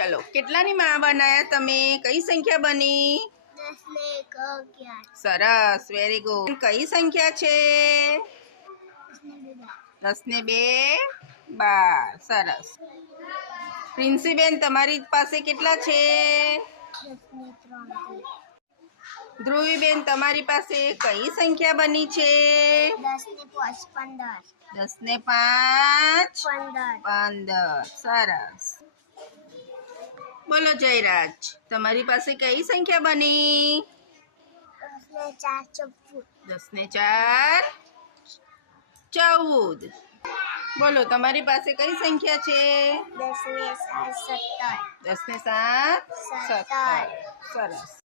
चलो કેટલાની માં બનાયા તમે? કઈ સંખ્યા બની? 10 ને 1 11. સરસ, વેરી ગુડ. કઈ સંખ્યા છે? 10 ને 2 12. સરસ. પ્રિન્સીબેન તમારી પાસે કેટલા છે? 10 ને 3. ધ્રુવીબેન તમારી પાસે કઈ સંખ્યા બની છે? 10 ને 5 15. 10 ને 5 15. 15. સરસ. બોલો જયરાજ, તમારી પાસે કઈ સંખ્યા બની? 10 ને 4 14. 10 ને 4 14. બોલો તમારી પાસે કઈ સંખ્યા છે? 10 ને 7 17. 10 ને 7 17. સરસ.